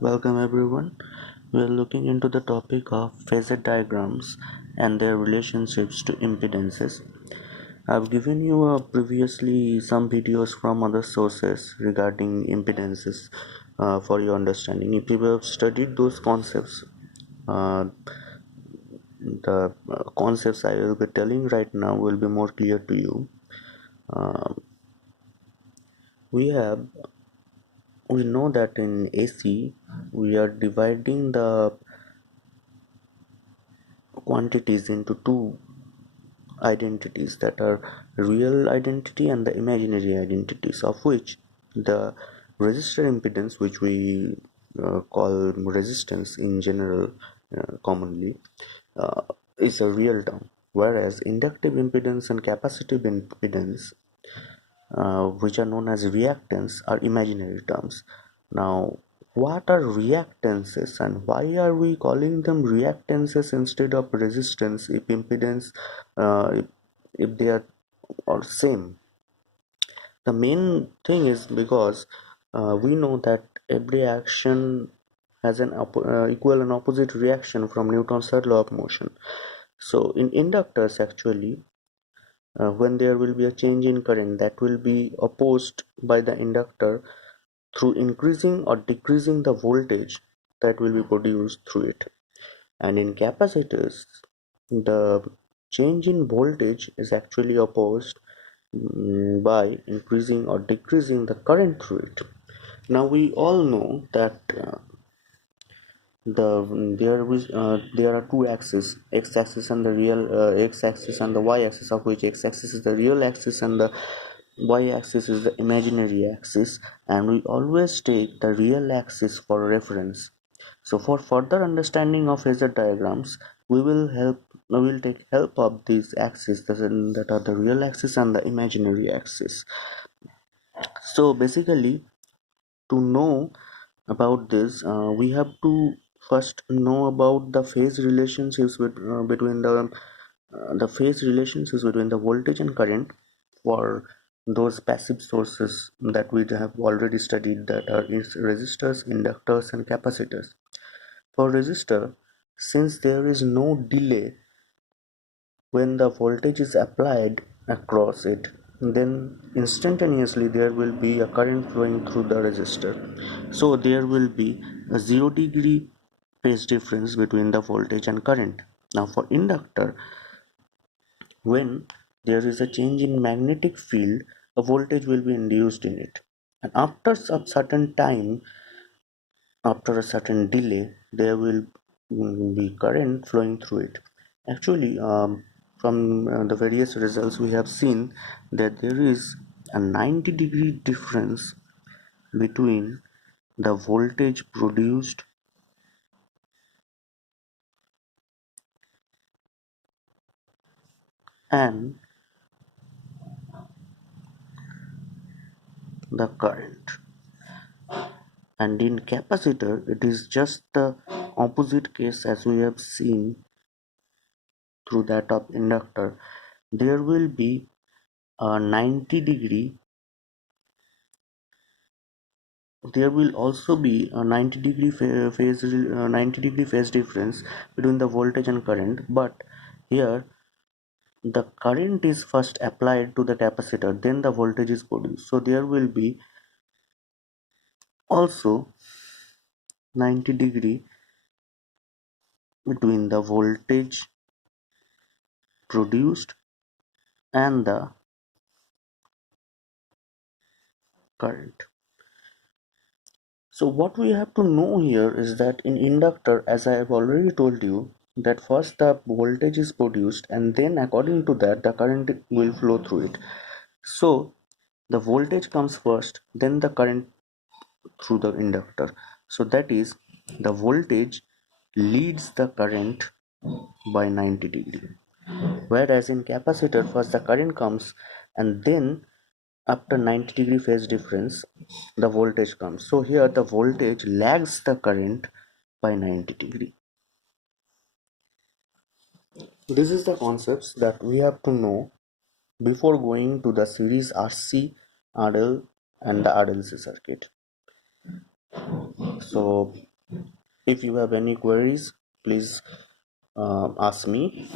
Welcome everyone. We are looking into the topic of phasor diagrams and their relationships to impedances. I've given you previously some videos from other sources regarding impedances for your understanding. If you have studied those concepts, uh, the concepts I will be telling right now will be more clear to you. Uh, we have we know that in AC we are dividing the quantities into two identities, that are real identity and the imaginary identities, of which the resistor impedance, which we call resistance in general, commonly, uh, is a real term, whereas inductive impedance and capacitive impedance, which are known as reactance, are imaginary terms. Now, what are reactances and why are we calling them reactances instead of resistance if impedance, if they are same? The main thing is because we know that every action has an equal and opposite reaction from Newton's third law of motion. So in inductors, actually, when there will be a change in current, that will be opposed by the inductor through increasing or decreasing the voltage that will be produced through it. And in capacitors, the change in voltage is actually opposed by increasing or decreasing the current through it. Now we all know that there are two axes, x-axis and the real x-axis and the y-axis, of which x-axis is the real axis and the y-axis is the imaginary axis, and we always take the real axis for reference. So for further understanding of phasor diagrams, we will take help of these axes that are the real axis and the imaginary axis. So basically, to know about this, we have to first know about the phase relationships between the phase relationships between the voltage and current for those passive sources that we have already studied, that are resistors, inductors, and capacitors. For resistor, since there is no delay when the voltage is applied across it, then instantaneously there will be a current flowing through the resistor. So there will be a 0 degree phase difference between the voltage and current. Now for inductor, when there is a change in magnetic field, a voltage will be induced in it. And after a certain time, after a certain delay, there will be current flowing through it. Actually, from the various results, we have seen that there is a 90-degree difference between the voltage produced and the current. And in capacitor, it is just the opposite case, as we have seen through that of inductor. There will be a 90 degree there will also be a 90 degree phase difference between the voltage and current, but here the current is first applied to the capacitor, then the voltage is produced. So there will be also 90 degree between the voltage produced and the current. So what we have to know here is that in inductor, as I have already told you, that first the voltage is produced and then according to that the current will flow through it. So the voltage comes first, then the current through the inductor. So that is, the voltage leads the current by 90 degree. Whereas in capacitor, first the current comes and then after 90-degree phase difference, the voltage comes. So here the voltage lags the current by 90 degree. This is the concepts that we have to know before going to the series RC, RL and the RLC circuit. So If you have any queries, please ask me.